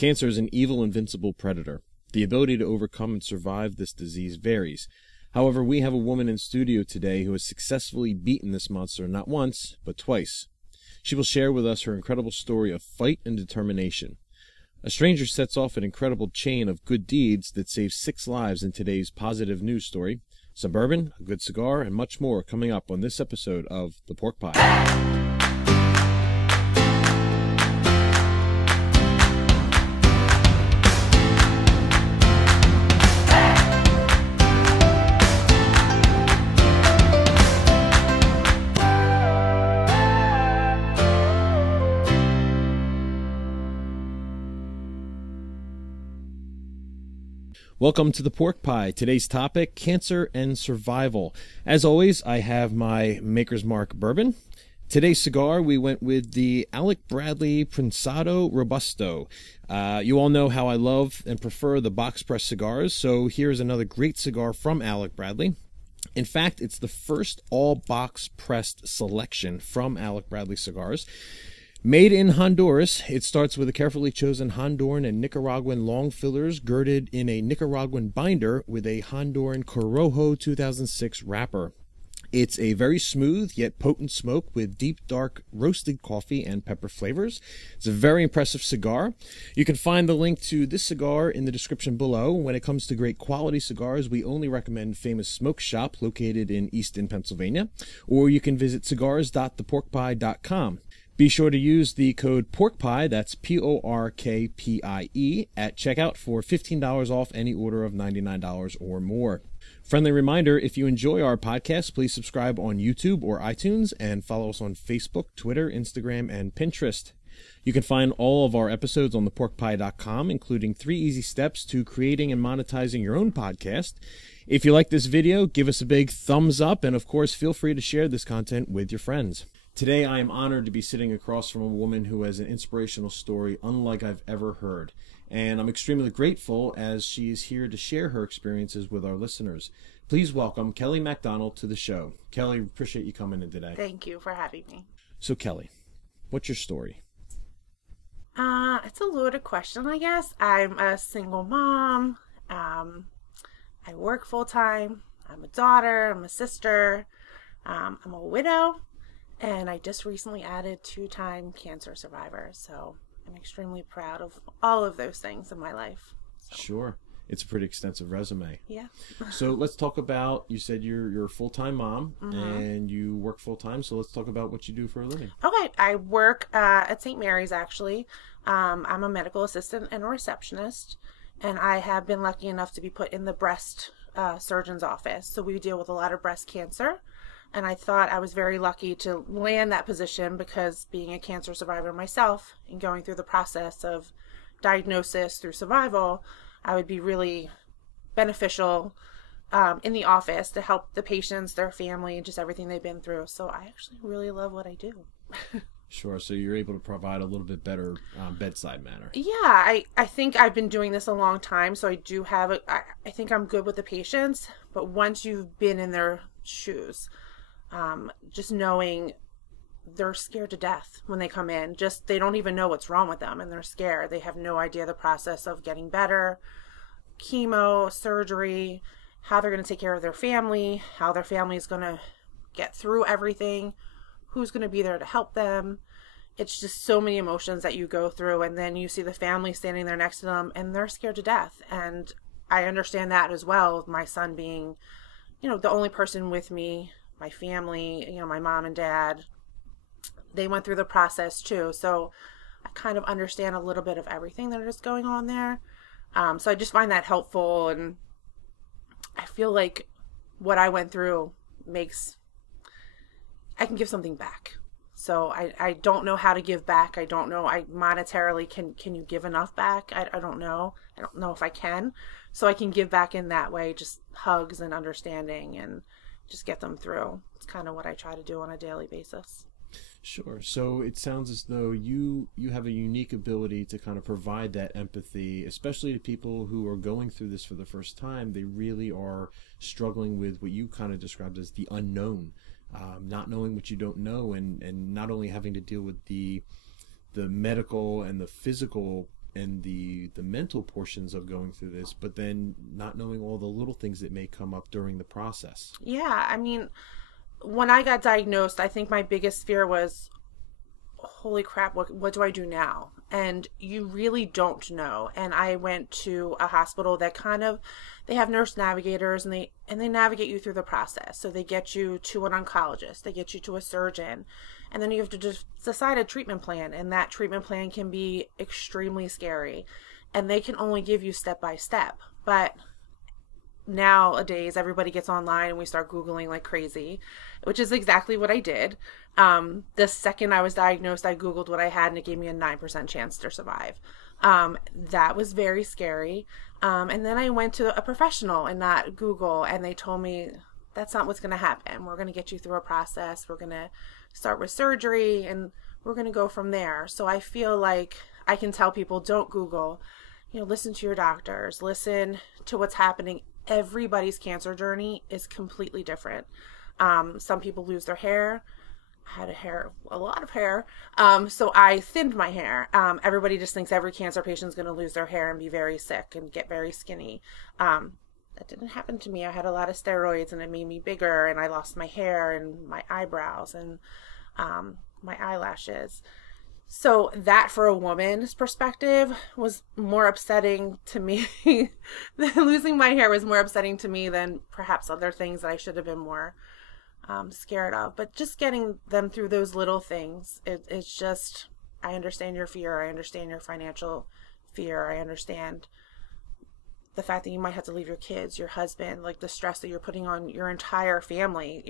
Cancer is an evil, invincible predator. The ability to overcome and survive this disease varies. However, we have a woman in studio today who has successfully beaten this monster not once, but twice. She will share with us her incredible story of fight and determination. A stranger sets off an incredible chain of good deeds that saves 6 lives in today's positive news story. Some bourbon, a good cigar, and much more coming up on this episode of The Pork Pie. Welcome to The Pork Pie. Today's topic, cancer and survival. As always, I have my Maker's Mark bourbon. Today's cigar, we went with the Alec Bradley Prensado Robusto. You all know how I love and prefer the box press cigars, so here's another great cigar from Alec Bradley. In fact, it's the first all box pressed selection from Alec Bradley cigars. Made in Honduras, it starts with a carefully chosen Honduran and Nicaraguan long fillers girded in a Nicaraguan binder with a Honduran Corojo 2006 wrapper. It's a very smooth yet potent smoke with deep dark roasted coffee and pepper flavors. It's a very impressive cigar. You can find the link to this cigar in the description below. When it comes to great quality cigars, we only recommend Famous Smoke Shop located in Easton, Pennsylvania, or you can visit cigars.theporkpie.com. Be sure to use the code PORKPIE, that's PORKPIE, at checkout for $15 off any order of $99 or more. Friendly reminder, if you enjoy our podcast, please subscribe on YouTube or iTunes and follow us on Facebook, Twitter, Instagram, and Pinterest. You can find all of our episodes on theporkpie.com, including 3 easy steps to creating and monetizing your own podcast. If you like this video, give us a big thumbs up, and of course, feel free to share this content with your friends. Today, I am honored to be sitting across from a woman who has an inspirational story unlike I've ever heard. And I'm extremely grateful as she is here to share her experiences with our listeners. Please welcome Kelly Macdonald to the show. Kelly, appreciate you coming in today. Thank you for having me. So, Kelly, what's your story? It's a loaded question, I guess. I'm a single mom. I work full-time. I'm a daughter. I'm a sister. I'm a widow. And I just recently added 2-time cancer survivor, so I'm extremely proud of all of those things in my life. So. Sure. It's a pretty extensive resume. Yeah. So let's talk about, you said you're a full-time mom, and you work full-time, so let's talk about what you do for a living. Okay. I work at St. Mary's, actually. I'm a medical assistant and a receptionist, and I have been lucky enough to be put in the breast surgeon's office. So we deal with a lot of breast cancer. And I thought I was very lucky to land that position because being a cancer survivor myself and going through the process of diagnosis through survival, I would be really beneficial in the office to help the patients, their family, and just everything they've been through. So I actually really love what I do. Sure. So you're able to provide a little bit better bedside manner. Yeah, I think I've been doing this a long time. So I do have I think I'm good with the patients. But once you've been in their shoes, just knowing they're scared to death when they come in. Just they don't even know what's wrong with them and they're scared. They have no idea the process of getting better, chemo, surgery, how they're going to take care of their family, how their family is going to get through everything, who's going to be there to help them. It's just so many emotions that you go through, and then you see the family standing there next to them and they're scared to death. And I understand that as well, my son being, the only person with me. My family, my mom and dad, they went through the process too. So I kind of understand a little bit of everything that is going on there. So I just find that helpful. And I feel like what I went through I can give something back. So I don't know how to give back. I don't know. I monetarily, can you give enough back? I don't know. I don't know if I can. So I can give back in that way, just hugs and understanding and just get them through. It's kind of what I try to do on a daily basis. Sure. So it sounds as though you have a unique ability to kind of provide that empathy, especially to people who are going through this for the first time. They really are struggling with what you kind of described as the unknown, not knowing what you don't know, and not only having to deal with the medical and the physical and the the mental portions of going through this, but then not knowing all the little things that may come up during the process. Yeah, I mean, when I got diagnosed, I think my biggest fear was, holy crap, what do I do now? And you really don't know. And I went to a hospital that they have nurse navigators, and they navigate you through the process. So they get you to an oncologist, they get you to a surgeon, and then you have to just decide a treatment plan. And that treatment plan can be extremely scary, and they can only give you step by step. But nowadays everybody gets online and we start Googling like crazy, which is exactly what I did. The second I was diagnosed, I Googled what I had, and it gave me a 9% chance to survive. That was very scary. And then I went to a professional and not Google, and they told me that's not what's going to happen. We're going to get you through a process. We're going to start with surgery, and we're going to go from there. So I feel like I can tell people, don't Google, listen to your doctors, listen to what's happening. Everybody's cancer journey is completely different. Some people lose their hair. I had a lot of hair. So I thinned my hair. Everybody just thinks every cancer patient is going to lose their hair and be very sick and get very skinny. That didn't happen to me. I had a lot of steroids, and it made me bigger, and I lost my hair and my eyebrows and my eyelashes. So that, for a woman's perspective, was more upsetting to me. Losing my hair was more upsetting to me than perhaps other things that I should have been more scared of. But just getting them through those little things, it's just, I understand your fear. I understand your financial fear. I understand the fact that you might have to leave your kids, your husband, like the stress that you're putting on your entire family.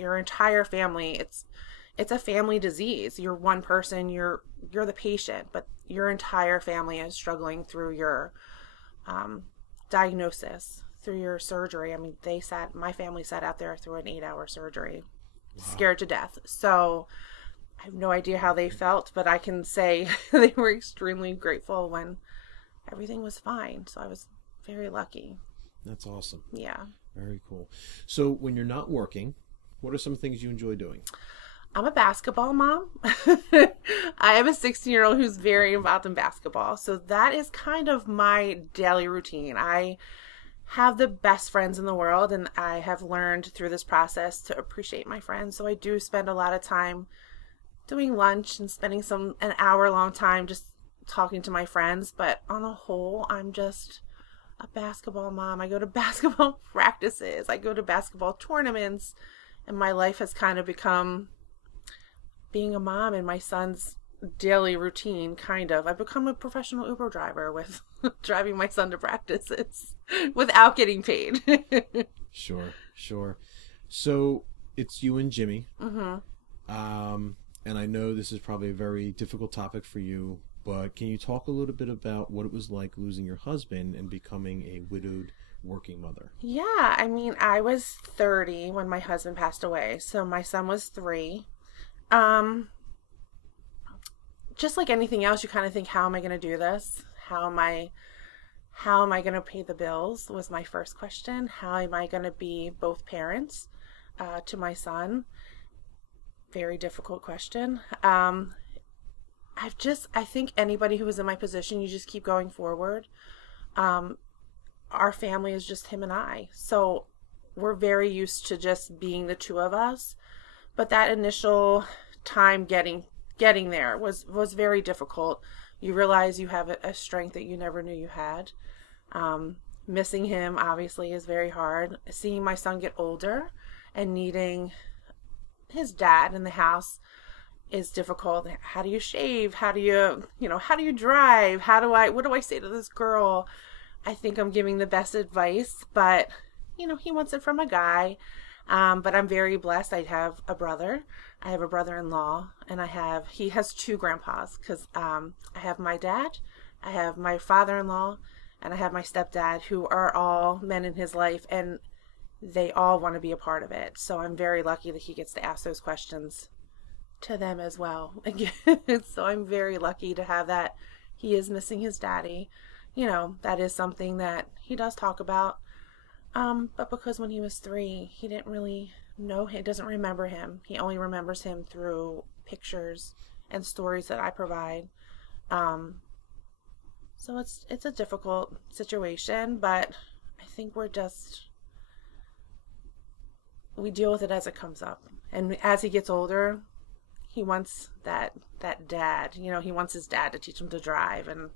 It's a family disease. You're one person, you're the patient, but your entire family is struggling through your diagnosis, through your surgery. I mean, my family sat out there through an 8-hour surgery, wow, scared to death. So I have no idea how they felt, but I can say they were extremely grateful when everything was fine. So I was very lucky. That's awesome. Yeah. Very cool. So when you're not working, what are some things you enjoy doing? I'm a basketball mom. I have a 16-year-old who's very involved in basketball. So that is kind of my daily routine. I have the best friends in the world, and I have learned through this process to appreciate my friends. So I do spend a lot of time doing lunch and spending an hour-long time just talking to my friends. But on the whole, I'm just a basketball mom. I go to basketball practices. I go to basketball tournaments. And my life has kind of become being a mom in my son's daily routine, kind of. I've become a professional Uber driver with driving my son to practices without getting paid. Sure. So it's you and Jimmy. Mm-hmm. And I know this is probably a very difficult topic for you, but can you talk a little bit about what it was like losing your husband and becoming a widowed working mother? Yeah, I mean, I was 30 when my husband passed away, so my son was 3. Just like anything else, you kind of think, how am I going to do this? How am I going to pay the bills was my first question. How am I going to be both parents to my son? Very difficult question. I think anybody who was in my position, you just keep going forward. Our family is just him and I. So we're very used to just being the two of us. But that initial time getting there was very difficult. You realize you have a strength that you never knew you had. Missing him obviously is very hard. Seeing my son get older and needing his dad in the house is difficult. How do you shave? How do you drive? What do I say to this girl? I think I'm giving the best advice, but he wants it from a guy. But I'm very blessed. I have a brother. I have a brother-in-law, and he has 2 grandpas, because I have my dad, I have my father-in-law, and I have my stepdad, who are all men in his life, and they all want to be a part of it. So I'm very lucky that he gets to ask those questions to them as well. So I'm very lucky to have that. He is missing his daddy. That is something that he does talk about. But because when he was 3, he didn't really know him. He doesn't remember him. He only remembers him through pictures and stories that I provide. So it's a difficult situation, but I think we deal with it as it comes up. And as he gets older, he wants that dad. You know, he wants his dad to teach him to drive, and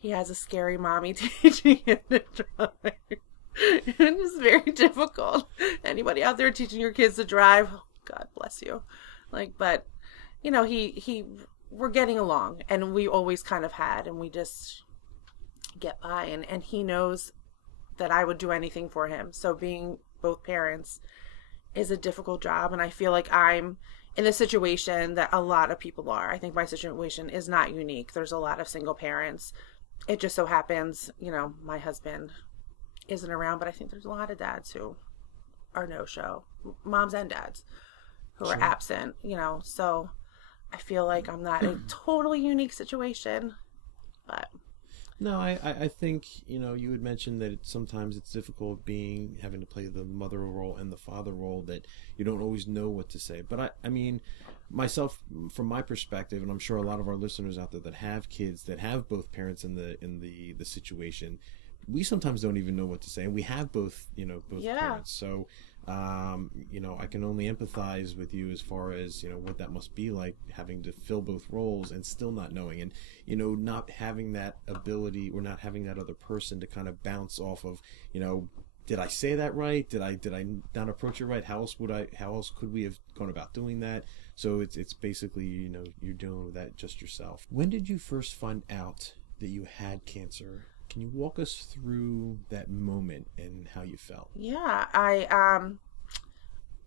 he has a scary mommy teaching him to drive. It's very difficult. Anybody out there teaching your kids to drive, oh, God bless you. Like, but you know, we're getting along, and we always kind of had, and we just get by, and he knows that I would do anything for him. So being both parents is a difficult job, and I feel like I'm in the situation that a lot of people are. I think my situation is not unique. There's a lot of single parents. It just so happens, you know, my husband isn't around, but I think there's a lot of dads who are no-show, moms and dads who are absent, you know, so I feel like I'm not a totally unique situation, but no, I think, you know, you had mentioned that sometimes it's difficult having to play the mother role and the father role, that you don't always know what to say. But I mean, myself, from my perspective, and I'm sure a lot of our listeners out there that have kids that have both parents in the situation, we sometimes don't even know what to say, and we have both parents. So you know, I can only empathize with you as far as, you know, what that must be like, having to fill both roles and still not knowing, and, you know, not having that ability, or not having that other person to kind of bounce off of, you know, did I say that right? Did I not approach it right? How else could we have gone about doing that? So it's basically, you know, you're dealing with that just yourself. When did you first find out that you had cancer? Can you walk us through that moment and how you felt? Yeah,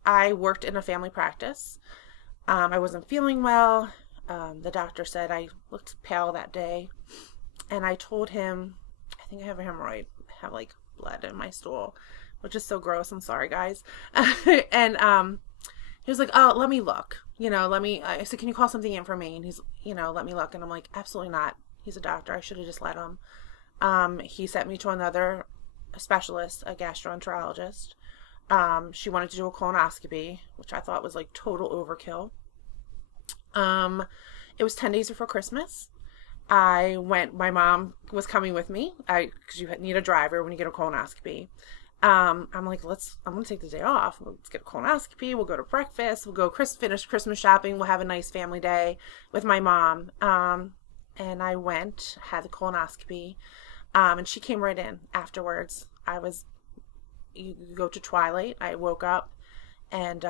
I worked in a family practice. I wasn't feeling well. The doctor said I looked pale that day, and I told him, I think I have a hemorrhoid. I have like blood in my stool, which is so gross. I'm sorry, guys. And he was like, "Oh, let me look. You know, I said, can you call something in for me?" And he's, you know, let me look. And I'm like, absolutely not. He's a doctor. I should have just let him. He sent me to another specialist, a gastroenterologist. She wanted to do a colonoscopy, which I thought was like total overkill. It was 10 days before Christmas. I went, my mom was coming with me, because you need a driver when you get a colonoscopy. I'm like, I'm going to take the day off. Let's get a colonoscopy. We'll go to breakfast. We'll go finish Christmas shopping. We'll have a nice family day with my mom. And I went, had the colonoscopy. And she came right in afterwards. You go to twilight. I woke up, and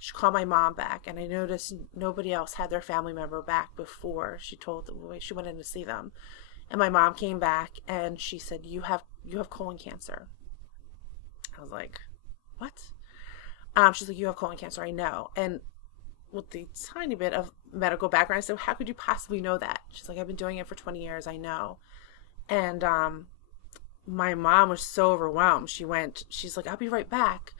she called my mom back, and I noticed nobody else had their family member back before she went in to see them. And my mom came back, and she said, you have colon cancer. I was like, what? She's like, you have colon cancer. I know. And with the tiny bit of medical background, I said, how could you possibly know that? She's like, I've been doing it for 20 years. I know. And my mom was so overwhelmed. She's like, I'll be right back.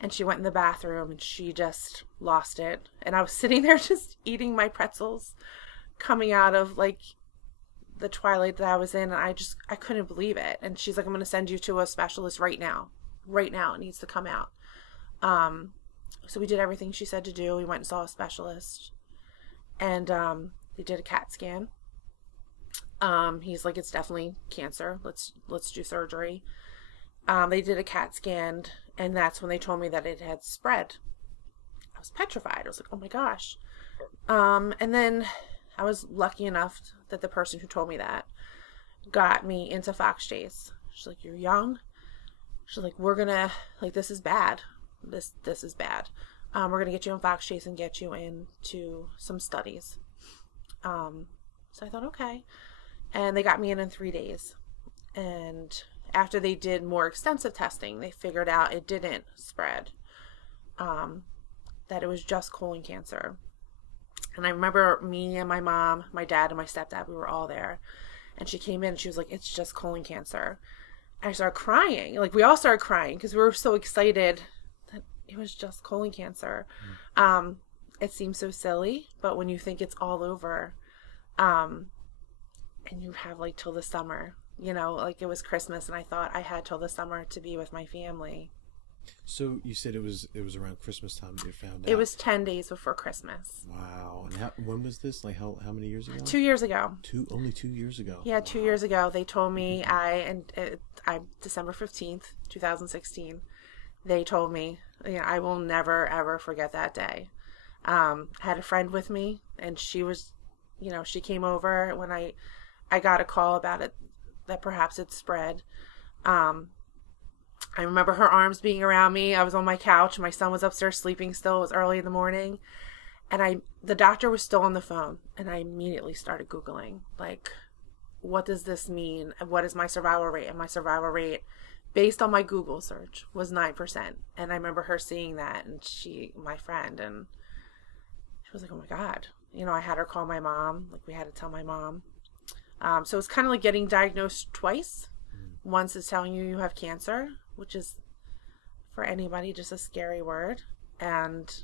And she went in the bathroom, and she just lost it. And I was sitting there just eating my pretzels, coming out of like the twilight that I was in. And I couldn't believe it. And she's like, I'm going to send you to a specialist right now. Right now. It needs to come out. So we did everything she said to do. We went and saw a specialist, and they did a CAT scan. He's like, it's definitely cancer. Let's do surgery. They did a CAT scan, and that's when they told me that it had spread. I was petrified. I was like, oh my gosh. And then I was lucky enough that the person who told me that got me into Fox Chase. She's like, you're young. She's like, this is bad. This is bad. We're going to get you in Fox Chase and get you into some studies. So I thought, okay. And they got me in 3 days. And after they did more extensive testing, they figured out it didn't spread. That it was just colon cancer. And I remember me and my mom, my dad and my stepdad, we were all there. And she came in and she was like, it's just colon cancer. And I started crying. Like, we all started crying because we were so excited that it was just colon cancer. It seems so silly, but when you think it's all over, and you have like till the summer, you know, like it was Christmas, and I thought I had till the summer to be with my family. So you said it was around Christmas time that you found It out. was 10 days before Christmas. Wow. And when was this? Like how many years ago? 2 years ago. Only 2 years ago. Yeah, 2 years Wow. ago, they told me I'm December 15th, 2016. They told me, I will never ever forget that day. I had a friend with me, and she was, she came over when I got a call about it, that perhaps it spread. Um, I remember her arms being around me. I was on my couch. My son was upstairs sleeping still. It was early in the morning. And the doctor was still on the phone. And I immediately started Googling, like, what does this mean? What is my survival rate? And my survival rate, based on my Google search, was 9%. And I remember her seeing that, and my friend, and she was like, oh my God. I had her call my mom. Like, we had to tell my mom. So it's kind of like getting diagnosed twice. Once is telling you have cancer, which is, for anybody, just a scary word. And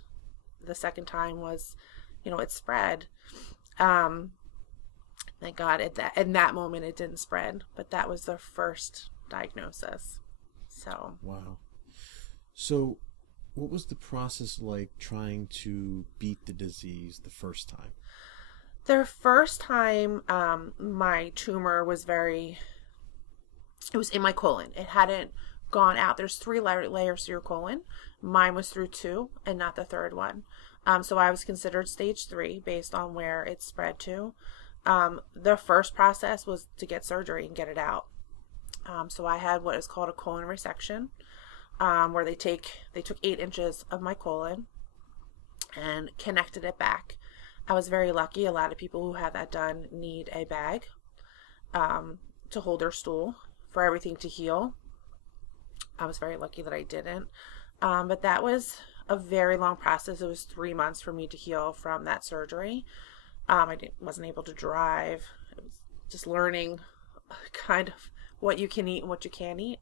the second time was, it spread. Thank God in that moment it didn't spread, but that was the first diagnosis. So. Wow. So what was the process like trying to beat the disease the first time? The first time, my tumor it was in my colon. It hadn't gone out. There's 3 layers to your colon. Mine was through 2 and not the third one. So I was considered stage 3 based on where it spread to. The first process was to get surgery and get it out. So I had what is called a colon resection, where they took 8 inches of my colon and connected it back. I was very lucky. A lot of people who have that done need a bag to hold their stool for everything to heal. I was very lucky that I didn't. But that was a very long process. It was 3 months for me to heal from that surgery. Wasn't able to drive. It was just learning kind of what you can eat and what you can't eat.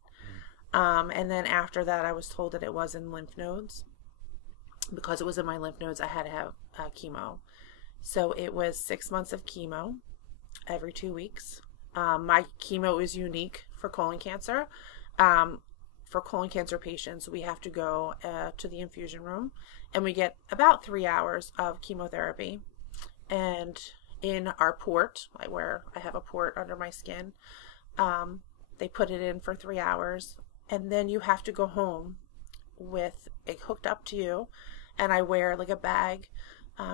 And then after that, I was told that it was in lymph nodes. Because it was in my lymph nodes, I had to have chemo. So it was 6 months of chemo every 2 weeks. My chemo is unique for colon cancer. For colon cancer patients, we have to go to the infusion room, and we get about 3 hours of chemotherapy. And in our port, where I have a port under my skin, they put it in for 3 hours, and then you have to go home with it hooked up to you. And I wear like a bag.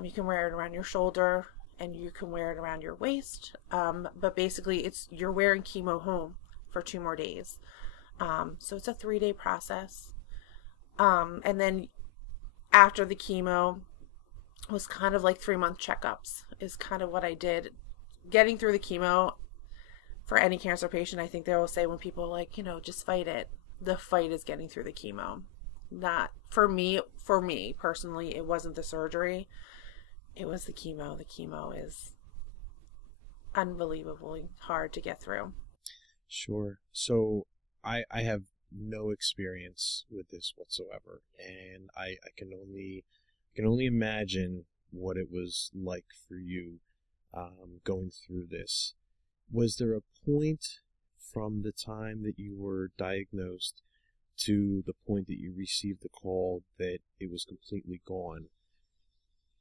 You can wear it around your shoulder, and you can wear it around your waist. But basically, you're wearing chemo home for 2 more days. So it's a 3-day process. And then after the chemo was kind of like 3-month checkups is kind of what I did. Getting through the chemo, for any cancer patient, I think they will say when people are like, just fight it. The fight is getting through the chemo. Not for me personally, it wasn't the surgery. It was the chemo. The chemo is unbelievably hard to get through. Sure. So I have no experience with this whatsoever, and I can only imagine what it was like for you going through this. Was there a point from the time that you were diagnosed to the point that you received the call that it was completely gone,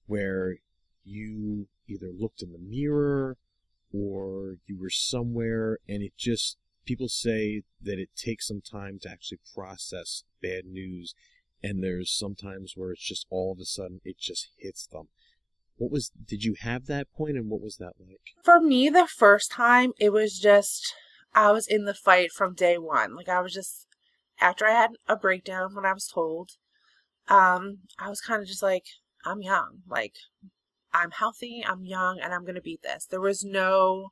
where you either looked in the mirror or you were somewhere and it just, people say that it takes some time to actually process bad news, and there's sometimes where it's just all of a sudden it just hits them. Did you have that point, and what was that like? For me, the first time, it was just, I was in the fight from day one. Like, I was just, after I had a breakdown when I was told, I was kind of just like, I'm young. Like, I'm healthy, I'm young, and I'm going to beat this. There was no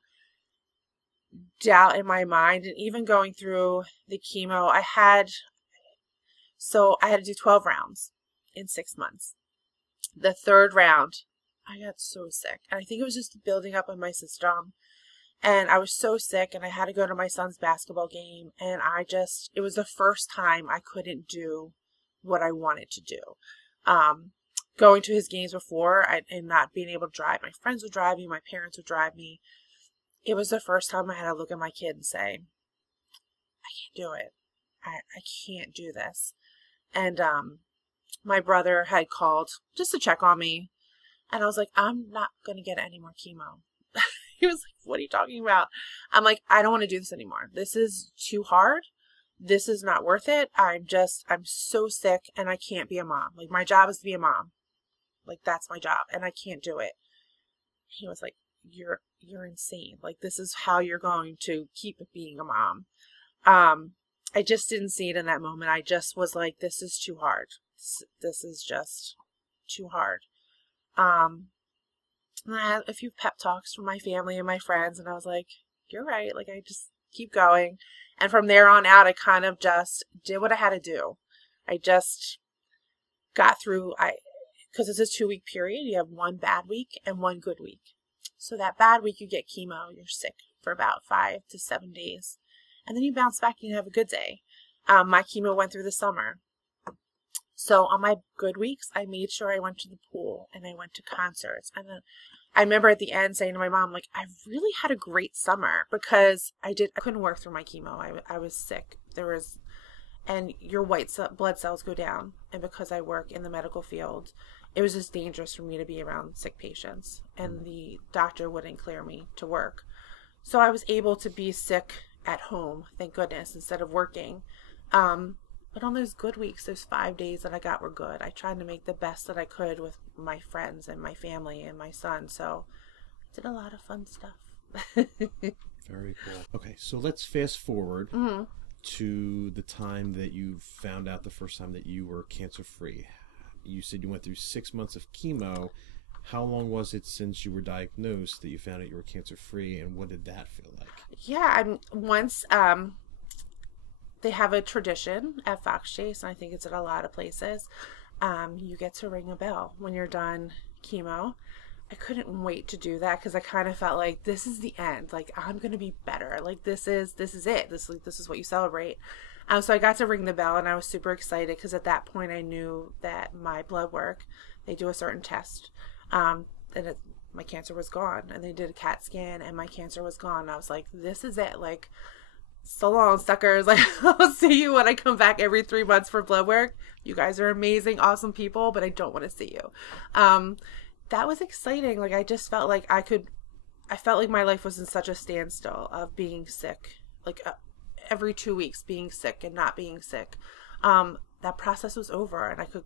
doubt in my mind. And even going through the chemo, I had to do 12 rounds in 6 months. The third round, I got so sick. And I think it was just building up in my system. And I was so sick, and I had to go to my son's basketball game. And it was the first time I couldn't do what I wanted to do. Going to his games before and not being able to drive. My friends would drive me. My parents would drive me. It was the first time I had to look at my kid and say, I can't do it. I can't do this. And my brother had called just to check on me. And I was like, I'm not going to get any more chemo. He was like, what are you talking about? I'm like, I don't want to do this anymore. This is too hard. This is not worth it. I'm so sick and I can't be a mom. Like, my job is to be a mom. Like, that's my job and I can't do it. He was like, you're insane. Like, this is how you're going to keep being a mom. I just didn't see it in that moment. I just was like, this is too hard. This is just too hard. And I had a few pep talks from my family and my friends, and I was like, you're right. Like, I just keep going. And from there on out, I kind of just did what I had to do. I just got through, because it's a 2-week period. You have one bad week and one good week. So that bad week, you get chemo. You're sick for about 5 to 7 days. And then you bounce back and you have a good day. My chemo went through the summer. So on my good weeks, I made sure I went to the pool and I went to concerts. And then I remember at the end saying to my mom, like, I really had a great summer because I couldn't work through my chemo. I was sick. And your blood cells go down. And because I work in the medical field, it was just dangerous for me to be around sick patients. And the doctor wouldn't clear me to work. So I was able to be sick at home, thank goodness, instead of working. But on those good weeks, those 5 days that I got were good. I tried to make the best that I could with my friends and my family and my son. So I did a lot of fun stuff. Very cool. Okay, so let's fast forward to the time that you found out the first time that you were cancer-free. You said you went through 6 months of chemo. How long was it since you were diagnosed that you found out you were cancer-free, and what did that feel like? Yeah, once they have a tradition at Fox Chase, and I think it's at a lot of places. You get to ring a bell when you're done chemo. I couldn't wait to do that because I kind of felt like this is the end. Like, I'm going to be better. Like, this is it. This is what you celebrate. So I got to ring the bell, and I was super excited because at that point I knew that my blood work, they do a certain test, and my cancer was gone. And they did a CAT scan, and my cancer was gone. And I was like, this is it. Like, so long, suckers. Like, I'll see you when I come back every 3 months for blood work. You guys are amazing, awesome people, but I don't want to see you. That was exciting. Like, I just felt like I felt like my life was in such a standstill of being sick. Like, every 2 weeks being sick and not being sick. That process was over, and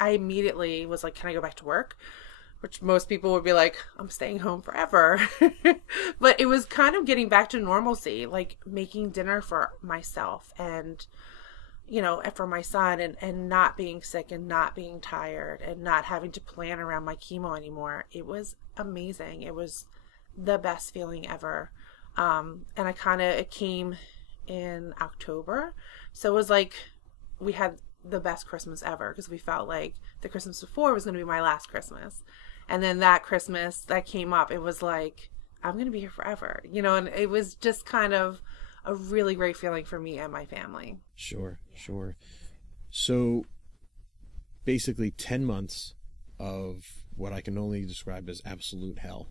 I immediately was like, can I go back to work? Which most people would be like, I'm staying home forever. But it was kind of getting back to normalcy, like making dinner for myself and, for my son, and not being sick and not being tired and not having to plan around my chemo anymore. It was amazing. It was the best feeling ever. And it came in October. So it was like we had the best Christmas ever because we felt like the Christmas before was going to be my last Christmas. And then that Christmas that came up, it was like, I'm going to be here forever, and it was just kind of a really great feeling for me and my family. Sure. So basically 10 months of what I can only describe as absolute hell.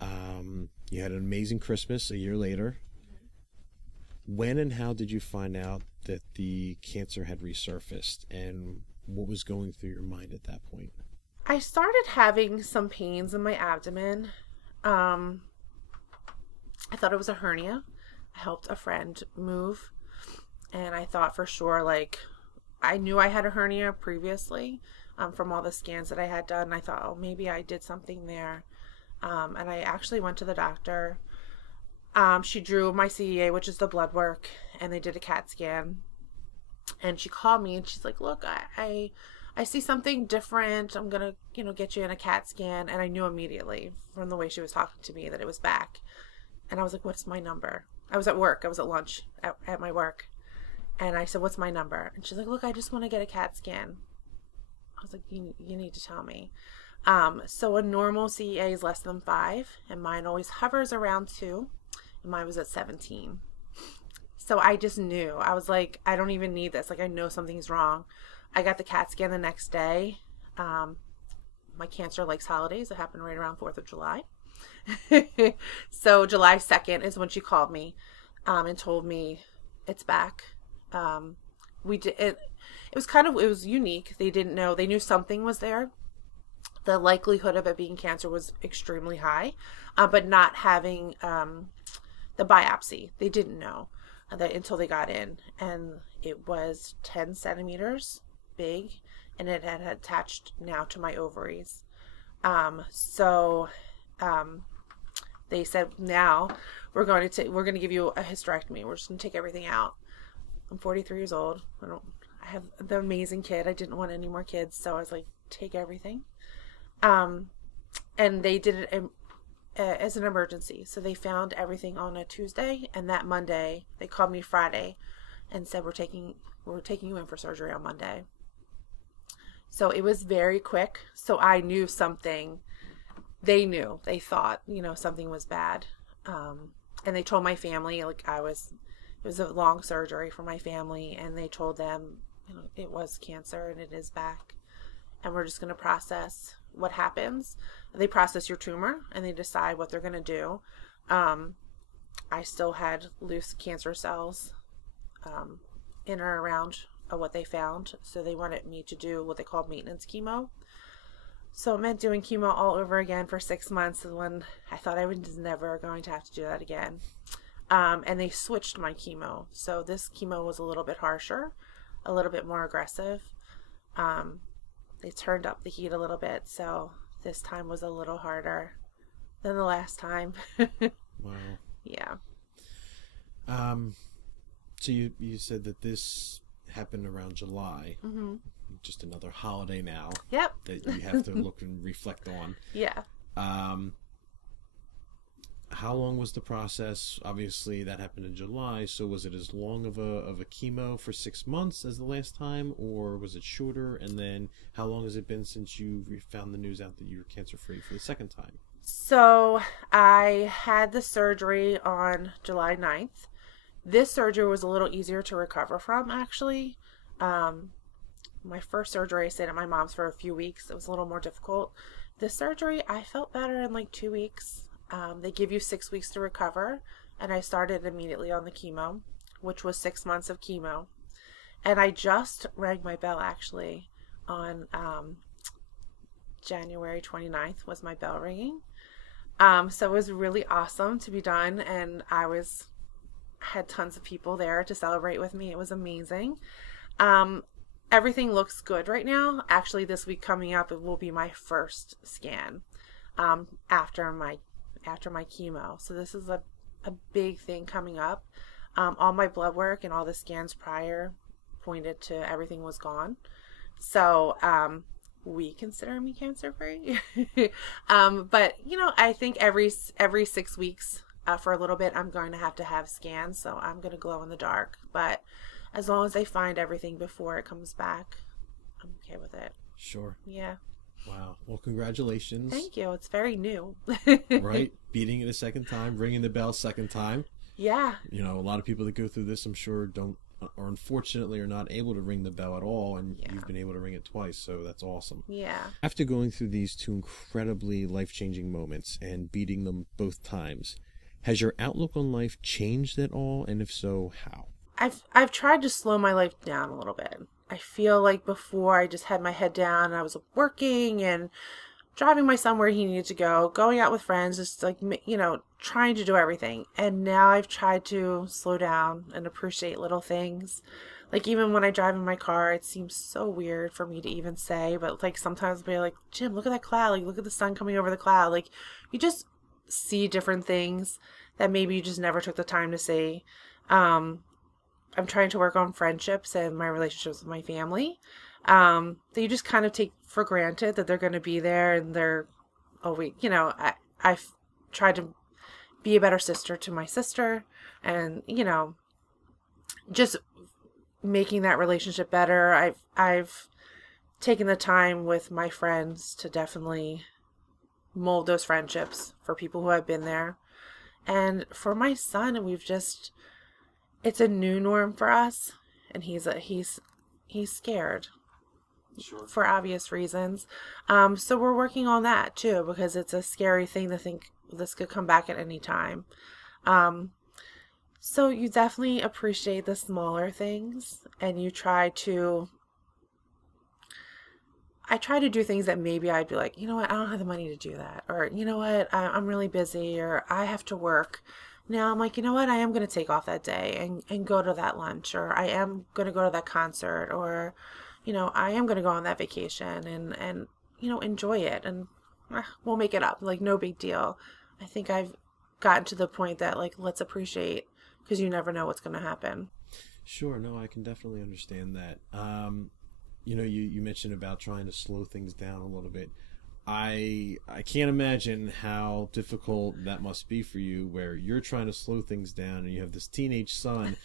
You had an amazing Christmas a year later. When and how did you find out that the cancer had resurfaced, and what was going through your mind at that point? I started having some pains in my abdomen. I thought it was a hernia. I helped a friend move, and I thought for sure, like, I knew I had a hernia previously from all the scans that I had done. I thought, oh, maybe I did something there. And I actually went to the doctor. She drew my CEA, which is the blood work, and they did a CAT scan. And she called me, and she's like, look, I see something different. I'm going to, get you in a CAT scan. And I knew immediately from the way she was talking to me that it was back. And I was like, what's my number? I was at work. I was at lunch at my work. And I said, what's my number? And she's like, look, I just want to get a CAT scan. I was like, you need to tell me. So a normal CEA is less than 5, and mine always hovers around 2, and mine was at 17. So I just knew. I was like, I don't even need this. Like, I know something's wrong. I got the CAT scan the next day. My cancer likes holidays. It happened right around 4th of July. So July 2nd is when she called me and told me it's back. we did it. It was unique. They didn't know. They knew something was there. The likelihood of it being cancer was extremely high, but not having the biopsy, they didn't know that until they got in, and it was 10 centimeters big, and it had attached now to my ovaries. So they said, now we're going to give you a hysterectomy. We're just going to take everything out. I'm 43 years old. I have the amazing kid. I didn't want any more kids, so I was like, take everything. And they did it as an emergency. So they found everything on a Tuesday, and that Monday they called me Friday and said, we're taking you in for surgery on Monday. So it was very quick. So I knew something. They knew. They thought, something was bad. And they told my family, like, it was a long surgery for my family, and they told them, it was cancer and it is back, and we're just going to process what happens. They process your tumor and they decide what they're going to do. I still had loose cancer cells in or around what they found, so they wanted me to do what they call maintenance chemo. So it meant doing chemo all over again for 6 months, and when I thought I was never going to have to do that again. And they switched my chemo, so this chemo was a little bit harsher, a little bit more aggressive. They turned up the heat a little bit, so this time was a little harder than the last time. Wow. Yeah. So you said that this happened around July. Mm-hmm. Just another holiday now. Yep. That you have to look and reflect on. Yeah. How long was the process? Obviously, that happened in July. So was it as long of a chemo for 6 months as the last time, or was it shorter? And then how long has it been since you found the news out that you were cancer free for the second time? So I had the surgery on July 9th. This surgery was a little easier to recover from, actually. My first surgery, I stayed at my mom's for a few weeks. It was a little more difficult. This surgery, I felt better in like 2 weeks. They give you 6 weeks to recover, and I started immediately on the chemo, which was 6 months of chemo. And I just rang my bell, actually, on January 29th was my bell ringing. So it was really awesome to be done, and I had tons of people there to celebrate with me. It was amazing. Everything looks good right now. Actually, this week coming up, it will be my first scan after my chemo. So this is a big thing coming up. All my blood work and all the scans prior pointed to everything was gone. So we consider me cancer free. But I think every 6 weeks for a little bit I'm going to have scans. So I'm going to glow in the dark. But as long as they find everything before it comes back, I'm okay with it. Sure. Yeah. Wow. Well, congratulations. Thank you. It's very new. Right? Beating it a second time, ringing the bell second time. Yeah. A lot of people that go through this, I'm sure, don't, or unfortunately are not able to ring the bell at all, and you've been able to ring it twice, so that's awesome. Yeah. After going through these two incredibly life-changing moments and beating them both times, has your outlook on life changed at all, and if so, how? I've tried to slow my life down a little bit. I feel like before I just had my head down and I was working and driving my son where he needed to go, going out with friends, just like, trying to do everything. And now I've tried to slow down and appreciate little things. Like even when I drive in my car, it seems so weird for me to even say, but like sometimes I'll be like, Jim, look at that cloud. Like look at the sun coming over the cloud. Like you just see different things that maybe you just never took the time to see. I'm trying to work on friendships and my relationships with my family. That you just kind of take for granted that they're going to be there, and I've tried to be a better sister to my sister, and just making that relationship better. I've taken the time with my friends to definitely mold those friendships for people who have been there, and for my son, it's a new norm for us, and he's scared. Sure. For obvious reasons. So we're working on that too, because it's a scary thing to think this could come back at any time. So you definitely appreciate the smaller things, and I try to do things that maybe I'd be like, you know what, I don't have the money to do that. Or, you know what, I'm really busy, or I have to work. Now I'm like, you know what, I am going to take off that day and go to that lunch, or I am going to go to that concert, or, I am going to go on that vacation and enjoy it. And we'll make it up. Like, no big deal. I think I've gotten to the point that, like, let's appreciate, because you never know what's going to happen. Sure, no, I can definitely understand that. You mentioned about trying to slow things down a little bit. I can't imagine how difficult that must be for you, where you're trying to slow things down and you have this teenage son.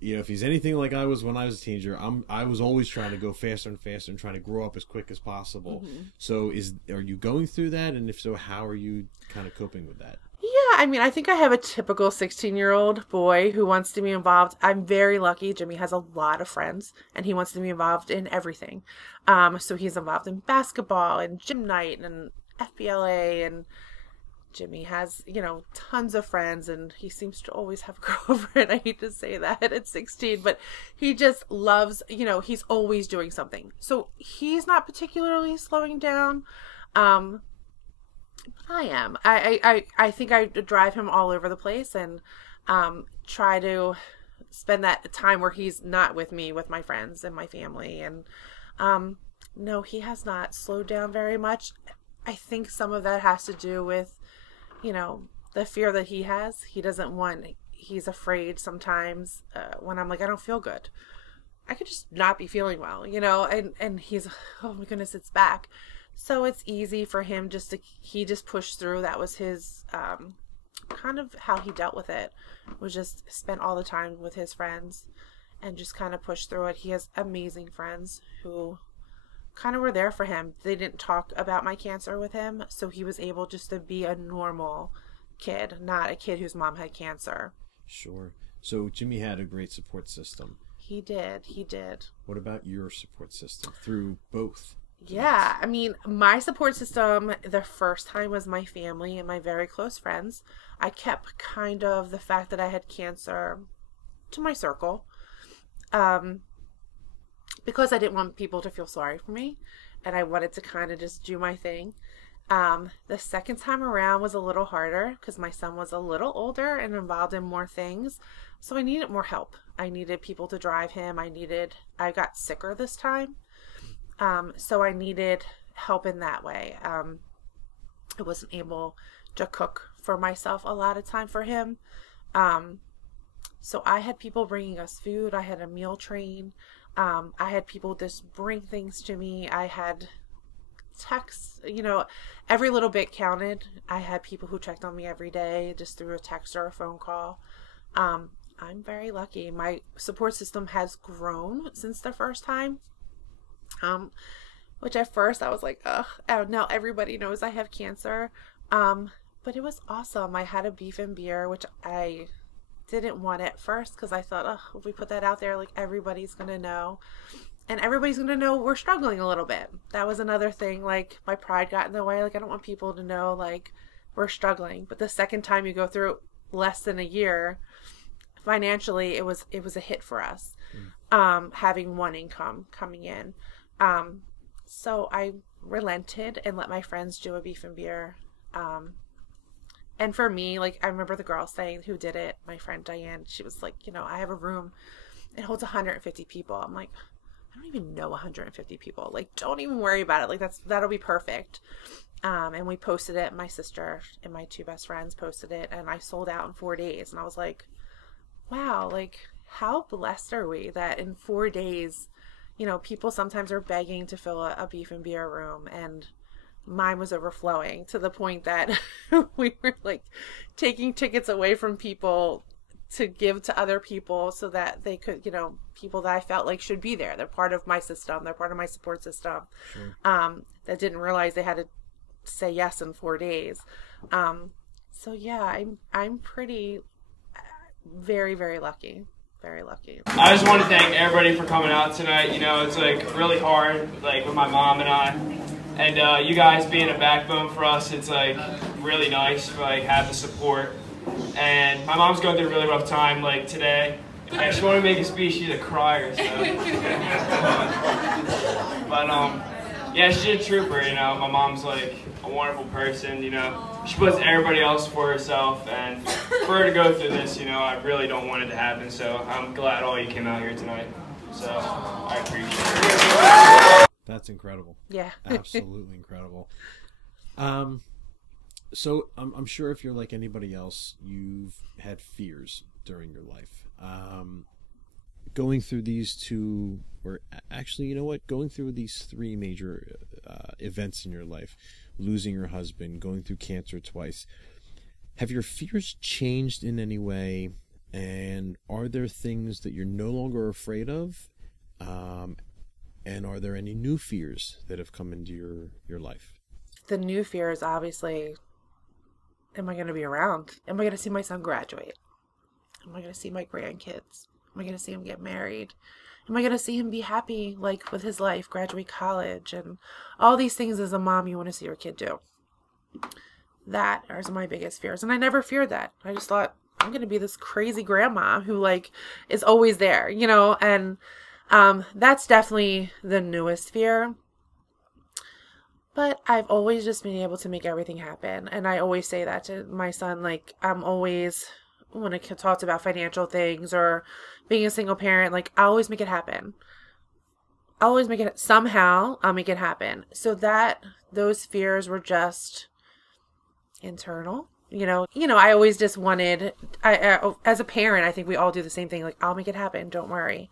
If he's anything like I was when I was a teenager, I was always trying to go faster and faster and trying to grow up as quick as possible. Mm-hmm. So are you going through that? And if so, how are you kind of coping with that? Yeah, I mean, I think I have a typical 16-year-old boy who wants to be involved. I'm very lucky. Jimmy has a lot of friends, and he wants to be involved in everything. So he's involved in basketball and gym night and FBLA, and Jimmy has, tons of friends, and he seems to always have a girlfriend. I hate to say that at 16, but he just loves, he's always doing something. So he's not particularly slowing down. I am. I think I drive him all over the place, and try to spend that time where he's not with me, with my friends and my family. And no, he has not slowed down very much. I think some of that has to do with, the fear that he has. He's afraid sometimes when I'm like, I don't feel good. I could just not be feeling well, and he's, oh my goodness, it's back. So it's easy for him he just pushed through. That was his, kind of how he dealt with it, was just spent all the time with his friends and just kind of pushed through it. He has amazing friends who kind of were there for him. They didn't talk about my cancer with him, so he was able just to be a normal kid, not a kid whose mom had cancer. Sure. So Jimmy had a great support system. He did. What about your support system through both? Yeah, I mean, my support system the first time was my family and my very close friends. I kept kind of the fact that I had cancer to my circle, because I didn't want people to feel sorry for me, and I wanted to kind of just do my thing. The second time around was a little harder because my son was a little older and involved in more things, so I needed more help. I needed people to drive him. I got sicker this time. So I needed help in that way. I wasn't able to cook for myself a lot of time for him. So I had people bringing us food. I had a meal train. I had people just bring things to me. I had texts, every little bit counted. I had people who checked on me every day, just through a text or a phone call. I'm very lucky. My support system has grown since the first time. Which at first I was like, ugh, now everybody knows I have cancer. But it was awesome. I had a beef and beer, which I didn't want at first because I thought, oh, if we put that out there, like, everybody's going to know. And everybody's going to know we're struggling a little bit. That was another thing. Like, my pride got in the way. Like, I don't want people to know, like, we're struggling. But the second time you go through less than a year, financially, it was a hit for us. Having one income coming in. So I relented and let my friends do a beef and beer. And for me, like, I remember the girl saying who did it, my friend Diane, she was like, I have a room, it holds 150 people. I'm like, I don't even know 150 people. Like, don't even worry about it. Like, that'll be perfect. And we posted it. My sister and my two best friends posted it, and I sold out in 4 days. And I was like, wow, like, how blessed are we that in 4 days, people sometimes are begging to fill a beef and beer room, and mine was overflowing to the point that we were like taking tickets away from people to give to other people so that they could, people that I felt like should be there. They're part of my system. They're part of my support system. Sure. That didn't realize they had to say yes in 4 days. So yeah, I'm pretty, very, very lucky. Very lucky. I just want to thank everybody for coming out tonight. It's like really hard, like with my mom and I, and you guys being a backbone for us. It's like really nice to like have the support. And my mom's going through a really rough time, like today. She wanted to make a speech, she's a crier, so. But yeah, she's a trooper, you know. My mom's like a wonderful person, you know. She puts everybody else for herself, and for her to go through this, you know, I really don't want it to happen. So I'm glad all you came out here tonight. So I appreciate it. That's incredible. Yeah. Absolutely incredible. So I'm sure if you're like anybody else, you've had fears during your life. Going through these two, or actually, you know what? Going through these three major events in your life, losing your husband, going through cancer twice, have your fears changed in any way? And are there things that you're no longer afraid of? And are there any new fears that have come into your life? The new fear is obviously, am I going to be around? Am I going to see my son graduate? Am I going to see my grandkids? Am I going to see him get married? Am I going to see him be happy, like, with his life, graduate college, and all these things as a mom you want to see your kid do? That are my biggest fears. And I never feared that. I just thought, I'm going to be this crazy grandma who, like, is always there, you know? And that's definitely the newest fear. But I've always just been able to make everything happen. And I always say that to my son, like, I'm always, when it talks about financial things or being a single parent, like, I always make it happen. I always make it, somehow I'll make it happen. So that, those fears were just internal. You know, I always just wanted, as a parent, I think we all do the same thing. Like, I'll make it happen. Don't worry.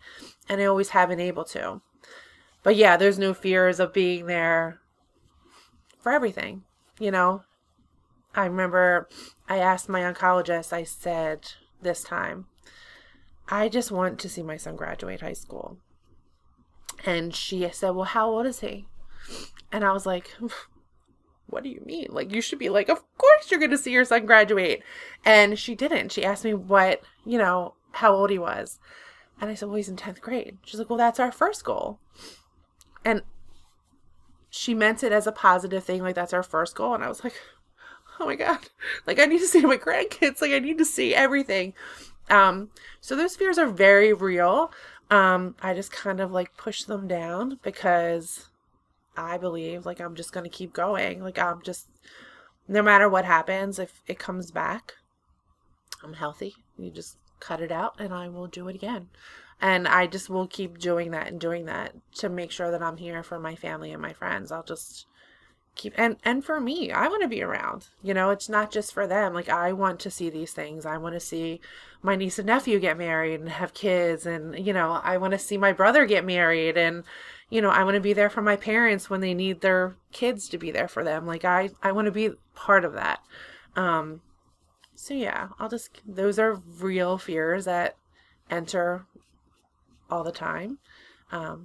And I always have been able to. But yeah, there's no fears of being there for everything, you know. I remember I asked my oncologist, I said this time, I just want to see my son graduate high school. And she said, well, how old is he? And I was like, what do you mean? Like, you should be like, of course you're going to see your son graduate. And she didn't. She asked me what, you know, how old he was. And I said, well, he's in 10th grade. She's like, well, that's our first goal. And she meant it as a positive thing. Like, that's our first goal. And I was like, oh my God, like, I need to see my grandkids. Like, I need to see everything. So those fears are very real. I just kind of like push them down because I believe, like, I'm just going to keep going. Like, I'm just, no matter what happens, if it comes back, I'm healthy. You just cut it out and I will do it again. And I just will keep doing that and doing that to make sure that I'm here for my family and my friends. I'll just keep, and for me, I want to be around, you know. It's not just for them. Like, I want to see these things. I want to see my niece and nephew get married and have kids. And, you know, I want to see my brother get married. And, you know, I want to be there for my parents when they need their kids to be there for them. Like, I want to be part of that. So yeah, those are real fears that enter all the time. I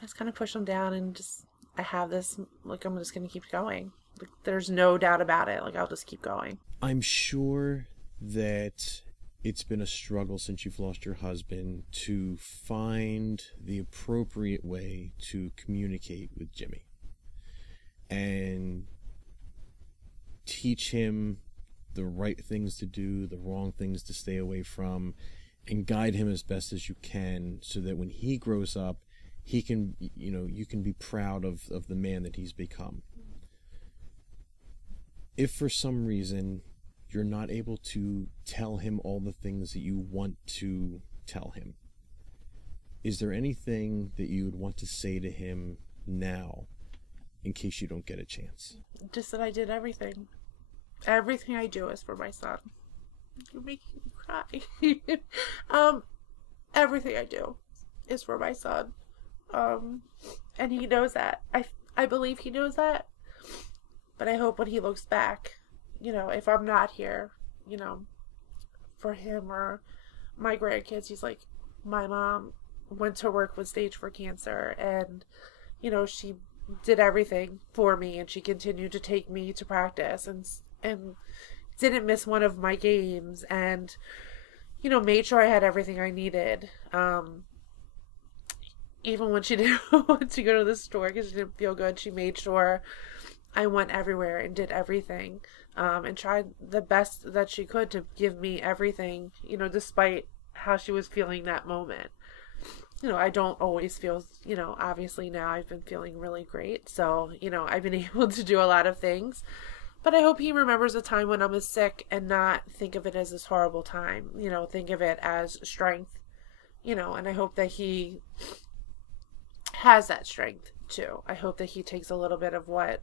just kind of push them down and just, I have this, like, I'm just going to keep going. Like, there's no doubt about it. Like, I'll just keep going. I'm sure that it's been a struggle since you've lost your husband to find the appropriate way to communicate with Jimmy and teach him the right things to do, the wrong things to stay away from, and guide him as best as you can so that when he grows up, he can, you know, you can be proud of the man that he's become. If for some reason you're not able to tell him all the things that you want to tell him, is there anything that you would want to say to him now in case you don't get a chance? Just that I did everything. Everything I do is for my son. You're making me cry. Everything I do is for my son. And he knows that. I believe he knows that. But I hope when he looks back, you know, if I'm not here, you know, for him or my grandkids, he's like, my mom went to work with stage 4 cancer, and, you know, she did everything for me, and she continued to take me to practice and didn't miss one of my games, and, you know, made sure I had everything I needed. Even when she didn't want to go to the store because she didn't feel good, she made sure I went everywhere and did everything. and tried the best that she could to give me everything, despite how she was feeling that moment. I don't always feel, obviously now I've been feeling really great. So, I've been able to do a lot of things. But I hope he remembers a time when I was sick and not think of it as this horrible time. Think of it as strength, and I hope that he has that strength too. I hope that he takes a little bit of what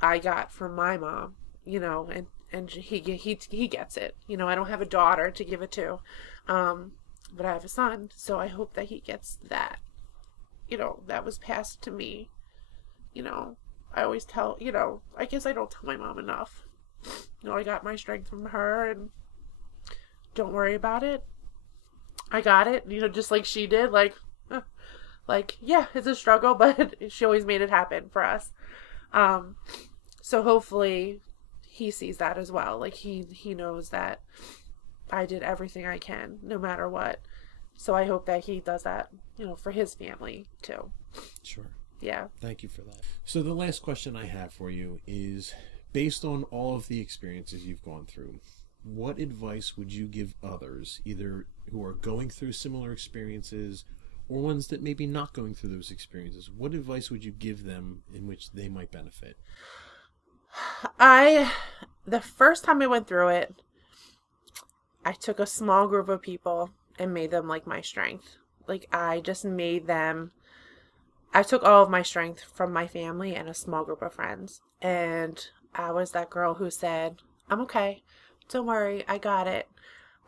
I got from my mom, and he gets it. I don't have a daughter to give it to. But I have a son, so I hope that he gets that, that was passed to me. I always tell, I guess I don't tell my mom enough. I got my strength from her, and don't worry about it. I got it, just like she did, yeah, it's a struggle, but she always made it happen for us. So hopefully he sees that as well. He knows that I did everything I can, no matter what. So I hope that he does that, for his family too. Sure. Yeah. Thank you for that. So the last question I have for you is, based on all of the experiences you've gone through, what advice would you give others, either who are going through similar experiences or ones that maybe not going through those experiences? What advice would you give them in which they might benefit? The first time I went through it, I took a small group of people and made them like my strength. I just made them, I took all of my strength from my family and a small group of friends. And I was that girl who said, I'm okay. Don't worry. I got it.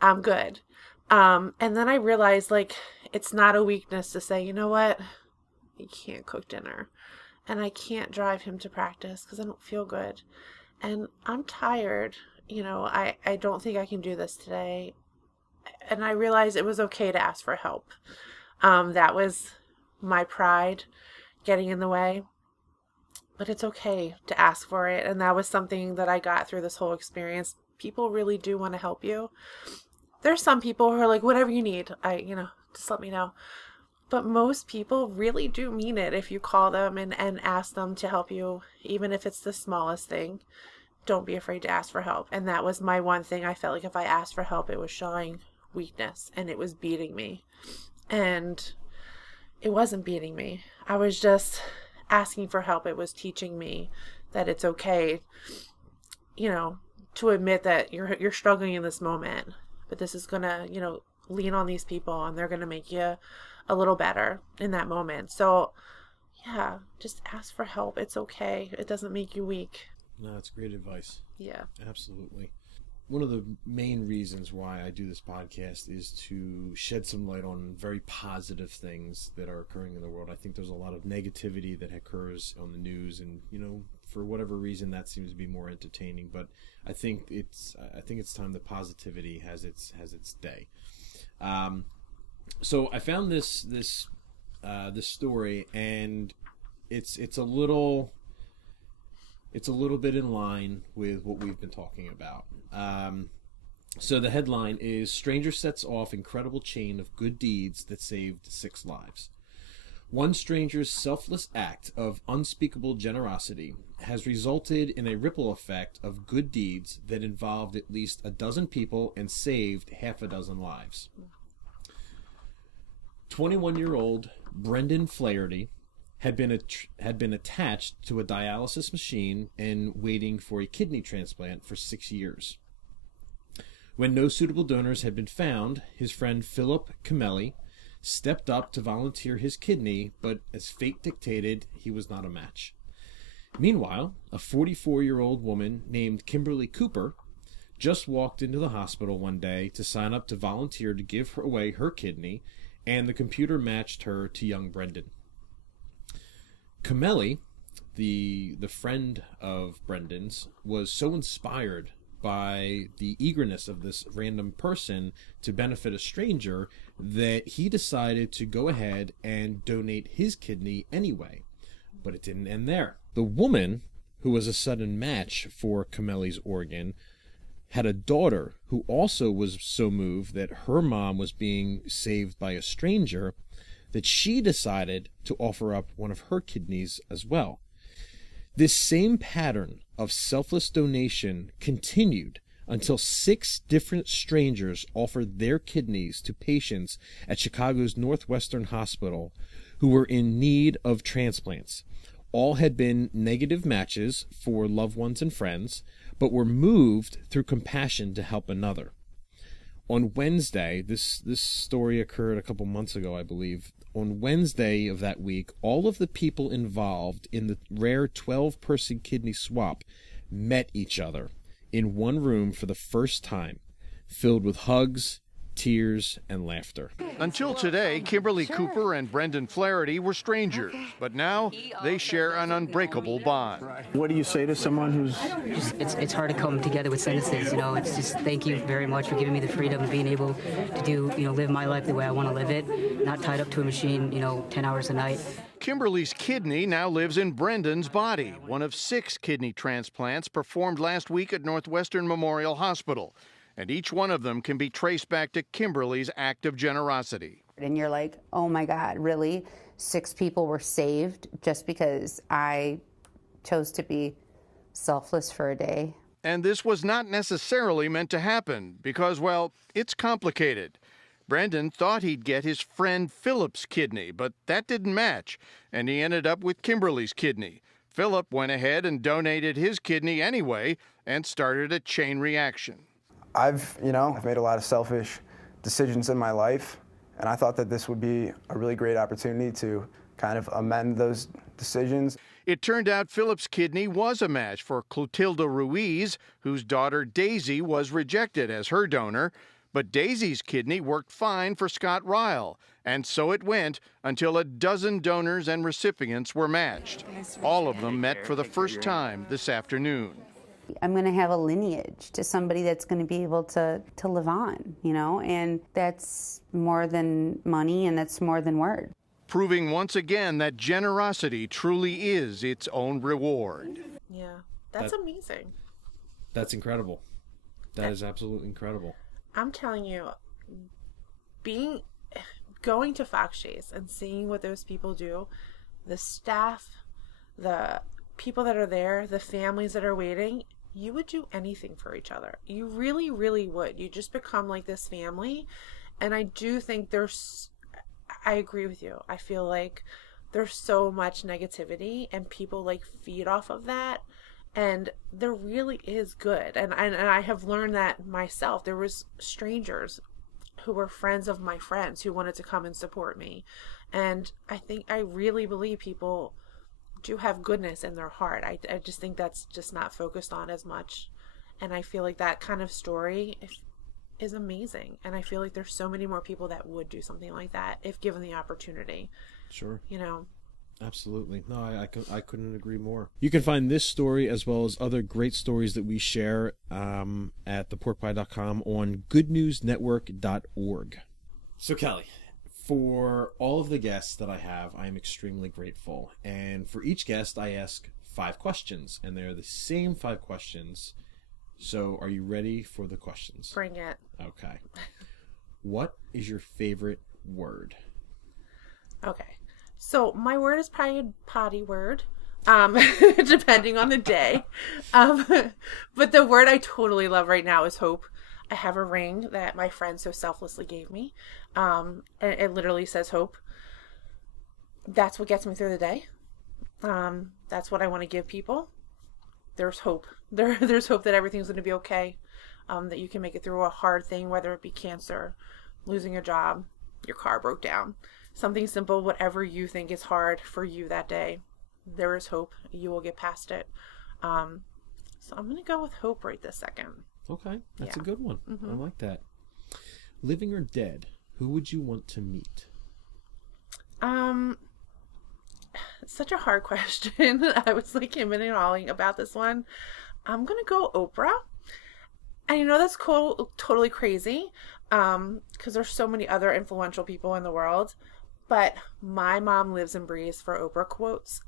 I'm good. And then I realized, it's not a weakness to say, you know what? I can't cook dinner. And I can't drive him to practice because I don't feel good. And I'm tired. I don't think I can do this today. And I realized it was okay to ask for help. That was my pride getting in the way. But it's okay to ask for it. And that was something that I got through this whole experience. People really do want to help you. There's some people who are like, whatever you need, just let me know. But most people really do mean it if you call them and ask them to help you, even if it's the smallest thing. Don't be afraid to ask for help. And that was my one thing. I felt like if I asked for help, it was showing weakness and it was beating me. And it wasn't beating me. I was just asking for help. It was teaching me that it's okay, to admit that you're struggling in this moment. But this is going to, lean on these people and they're going to make you a little better in that moment. So, yeah, just ask for help. It's okay. It doesn't make you weak. No, that's great advice. Yeah. Absolutely. One of the main reasons why I do this podcast is to shed some light on very positive things that are occurring in the world. I think there's a lot of negativity that occurs on the news, and for whatever reason that seems to be more entertaining. But I think it's time that positivity has its day. So I found this story, and it's a little bit in line with what we've been talking about. So the headline is, Stranger Sets Off Incredible Chain of Good Deeds That Saved 6 Lives. One stranger's selfless act of unspeakable generosity has resulted in a ripple effect of good deeds that involved at least 12 people and saved half a dozen lives. 21-year-old Brendan Flaherty had been attached to a dialysis machine and waiting for a kidney transplant for 6 years. When no suitable donors had been found, his friend Philip Camelli stepped up to volunteer his kidney, but as fate dictated, he was not a match. Meanwhile, a 44-year-old woman named Kimberly Cooper just walked into the hospital one day to sign up to volunteer to give away her kidney, and the computer matched her to young Brendan. Camelli, the friend of Brendan's, was so inspired by the eagerness of this random person to benefit a stranger that he decided to go ahead and donate his kidney anyway. But it didn't end there. The woman, who was a sudden match for Camelli's organ, had a daughter who also was so moved that her mom was being saved by a stranger that she decided to offer up one of her kidneys as well. This same pattern of selfless donation continued until 6 different strangers offered their kidneys to patients at Chicago's Northwestern Hospital who were in need of transplants. All had been negative matches for loved ones and friends, but were moved through compassion to help another. On Wednesday, this story occurred a couple months ago, I believe. On Wednesday of that week, all of the people involved in the rare 12-person kidney swap met each other in one room for the first time, filled with hugs, tears, and laughter. Until today, Kimberly Cooper and Brendan Flaherty were strangers, but now they share an unbreakable bond. What do you say to someone who's... It's hard to come together with sentences, it's just thank you very much for giving me the freedom of being able to do, live my life the way I want to live it, not tied up to a machine, 10 hours a night. Kimberly's kidney now lives in Brendan's body, one of 6 kidney transplants performed last week at Northwestern Memorial Hospital. And each one of them can be traced back to Kimberly's act of generosity. And you're like, oh my God, really? 6 people were saved just because I chose to be selfless for a day? And this was not necessarily meant to happen because, well, it's complicated. Brendan thought he'd get his friend Philip's kidney, but that didn't match, and he ended up with Kimberly's kidney. Philip went ahead and donated his kidney anyway and started a chain reaction. I've made a lot of selfish decisions in my life, and I thought that this would be a really great opportunity to kind of amend those decisions. It turned out Philip's kidney was a match for Clotilda Ruiz, whose daughter Daisy was rejected as her donor, but Daisy's kidney worked fine for Scott Ryle, and so it went until a dozen donors and recipients were matched. All of them met for the first time this afternoon. I'm going to have a lineage to somebody that's going to be able to live on, and that's more than money and that's more than word. Proving once again that generosity truly is its own reward. Yeah, that's amazing. That's incredible. That is absolutely incredible. I'm telling you, going to Fox Chase and seeing what those people do, the staff, the people that are there, the families that are waiting, you would do anything for each other. You really, really would. You just become like this family. And I do think I agree with you. I feel like there's so much negativity and people feed off of that. And there really is good. And I have learned that myself. There was strangers who were friends of my friends who wanted to come and support me. And I really believe people do have goodness in their heart. I just think that's just not focused on as much. And I feel like that kind of story is amazing. And I feel like there's so many more people that would do something like that if given the opportunity. Sure. Absolutely. No, I couldn't agree more. You can find this story as well as other great stories that we share at theporkpie.com on goodnewsnetwork.org. So Kelly, for all of the guests that I have, I am extremely grateful. And for each guest, I ask 5 questions, and they're the same 5 questions. So are you ready for the questions? Bring it. Okay. What is your favorite word? Okay. So my word is probably a potty word, depending on the day. But the word I totally love right now is hope. I have a ring that my friend so selflessly gave me. And it literally says hope. That's what gets me through the day. That's what I want to give people. There's hope. There's hope that everything's going to be okay. That you can make it through a hard thing, whether it be cancer, losing a job, your car broke down. Something simple, whatever you think is hard for you that day. There is hope. You will get past it. So I'm going to go with hope right this second. Okay, that's a good one. Mm-hmm. I like that. Living or dead, who would you want to meet? It's such a hard question. I was hemming and hawing about this one. I'm gonna go Oprah. And that's cool, totally crazy, because there's so many other influential people in the world. But my mom lives and breathes for Oprah quotes.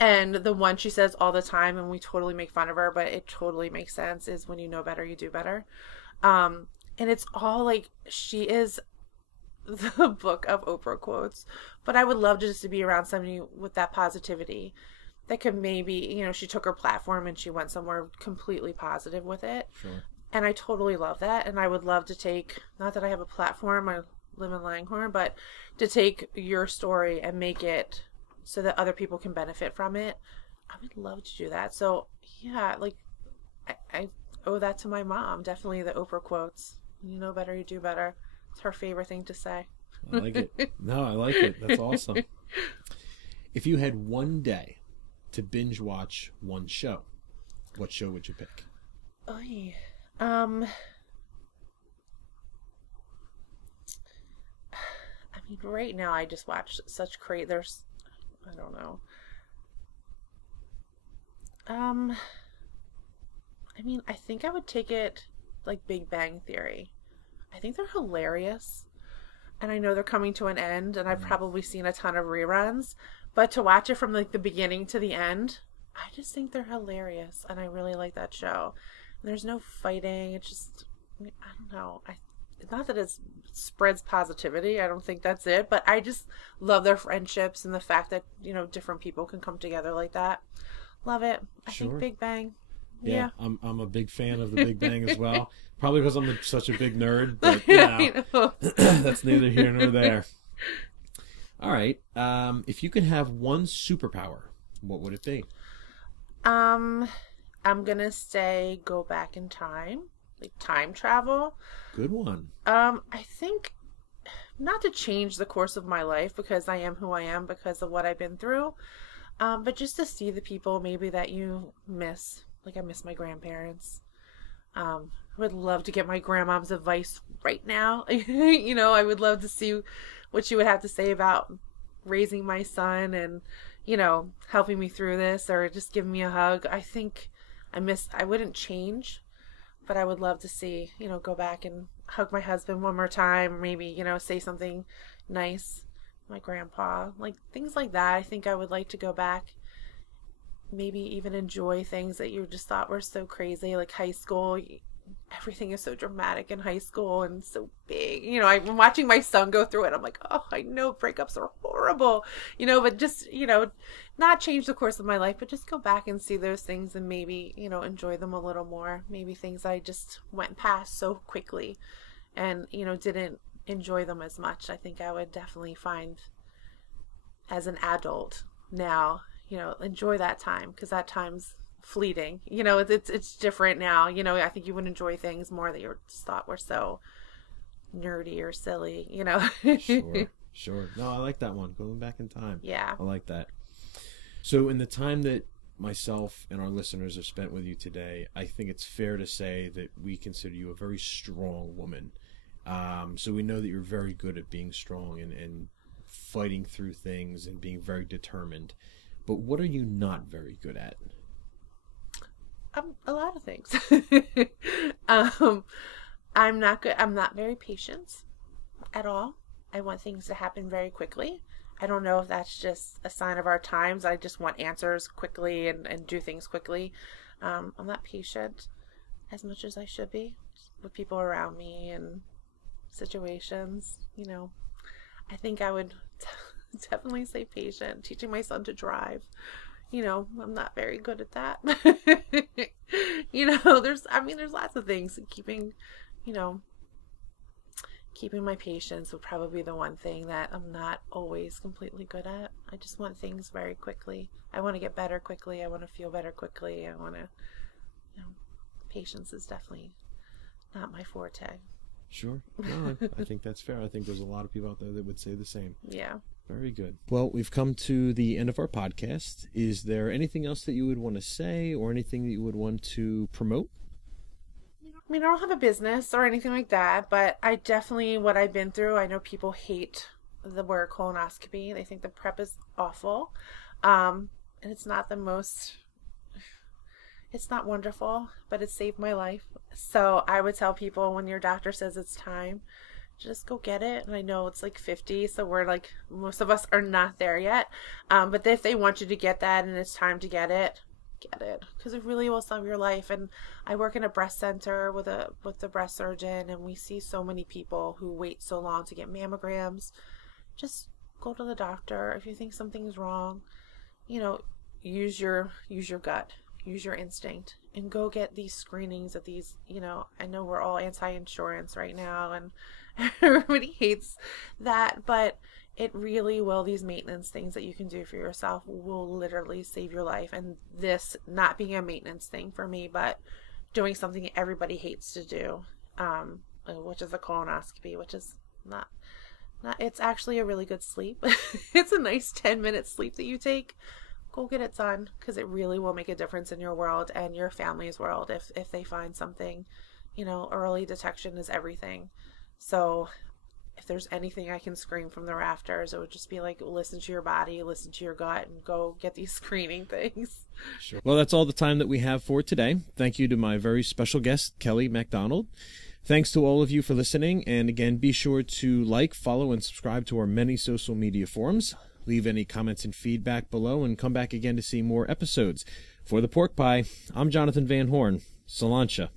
And the one she says all the time, and we totally make fun of her, but it totally makes sense, is when you know better, you do better. And it's all she is the book of Oprah quotes. But I would love just to be around somebody with that positivity that could maybe, you know, she took her platform and she went somewhere completely positive with it. Sure. And I totally love that. And I would love to take, not that I have a platform, I live in Langhorne, but to take your story and make it so that other people can benefit from it. I would love to do that. So yeah, like I owe that to my mom. Definitely the Oprah quotes. You know better, you do better. It's her favorite thing to say. I like it. No, I like it. That's awesome. If you had one day to binge watch one show, what show would you pick? Oy. I mean, right now I just watch such great. There's, I don't know. I mean, I think I would take it like Big Bang Theory. I think they're hilarious. And I know they're coming to an end, and I've probably seen a ton of reruns. But to watch it from like the beginning to the end, I just think they're hilarious, and I really like that show. And there's no fighting. It's just, I don't know. Not that it spreads positivity. I don't think that's it. But I just love their friendships and the fact that, you know, different people can come together like that. Love it. I think Big Bang. Yeah, I'm a big fan of the Big Bang as well. Probably because I'm such a big nerd, but you know, that's neither here nor there. All right. If you could have one superpower, what would it be? I'm gonna say go back in time, like time travel. Good one. I think not to change the course of my life because I am who I am because of what I've been through, but just to see the people maybe that you miss. Like I miss my grandparents. I would love to get my grandmom's advice right now. You know, I would love to see what she would have to say about raising my son and, you know, helping me through this or just giving me a hug. I think I wouldn't change, but I would love to see, you know, go back and hug my husband one more time. Maybe, you know, say something nice. My grandpa, like things like that. I think I would like to go back. Maybe even enjoy things that you just thought were so crazy, like high school. Everything is so dramatic in high school and so big. You know, I'm watching my son go through it. I'm like, oh, I know breakups are horrible, you know, but just, you know, not change the course of my life, but just go back and see those things and maybe, you know, enjoy them a little more. Maybe things I just went past so quickly and, you know, didn't enjoy them as much. I think I would definitely find as an adult now, you know, enjoy that time because that time's fleeting. You know, it's different now. You know, I think you would enjoy things more that you just thought were so nerdy or silly, you know. Sure. No, I like that one. Going back in time. Yeah. I like that. So in the time that myself and our listeners have spent with you today, I think it's fair to say that we consider you a very strong woman. So we know that you're very good at being strong and fighting through things and being very determined. But what are you not very good at? A lot of things. I'm not good. I'm not very patient at all. I want things to happen very quickly. I don't know if that's just a sign of our times. I just want answers quickly and do things quickly. I'm not patient as much as I should be with people around me and situations. You know, I think I would definitely say patient. Teaching my son to drive. You know, I'm not very good at that. You know, there's lots of things. Keeping my patience would probably be the one thing that I'm not always completely good at. I just want things very quickly. I want to get better quickly. I want to feel better quickly. I want to, you know, patience is definitely not my forte. Sure. No, I think that's fair. I think there's a lot of people out there that would say the same. Yeah. Very good. Well, we've come to the end of our podcast. Is there anything else that you would want to say or anything that you would want to promote? I mean, I don't have a business or anything like that, but I definitely, what I've been through, I know people hate the word colonoscopy. They think the prep is awful. And it's not it's not wonderful, but it saved my life. So I would tell people when your doctor says it's time, just go get it. And I know it's like 50, so we're like, most of us are not there yet. But if they want you to get that and it's time to get it, because it really will save your life. And I work in a breast center with the breast surgeon, and we see so many people who wait so long to get mammograms. Just go to the doctor if you think something's wrong. You know, use your gut, use your instinct, and go get these screenings at these, I know we're all anti-insurance right now and everybody hates that, but it really will. These maintenance things that you can do for yourself will literally save your life. And this not being a maintenance thing for me, but doing something everybody hates to do, which is a colonoscopy, which is not, it's actually a really good sleep. It's a nice 10-minute sleep that you take. Go get it done, because it really will make a difference in your world and your family's world if they find something. Early detection is everything. So if there's anything I can scream from the rafters, it would just be like, listen to your body, listen to your gut, and go get these screening things. Sure. Well, that's all the time that we have for today. Thank you to my very special guest, Kelly Macdonald. Thanks to all of you for listening. And again, be sure to like, follow, and subscribe to our many social media forums. Leave any comments and feedback below, and come back again to see more episodes. For the Pork Pie, I'm Jonathan Van Horn. Salancha.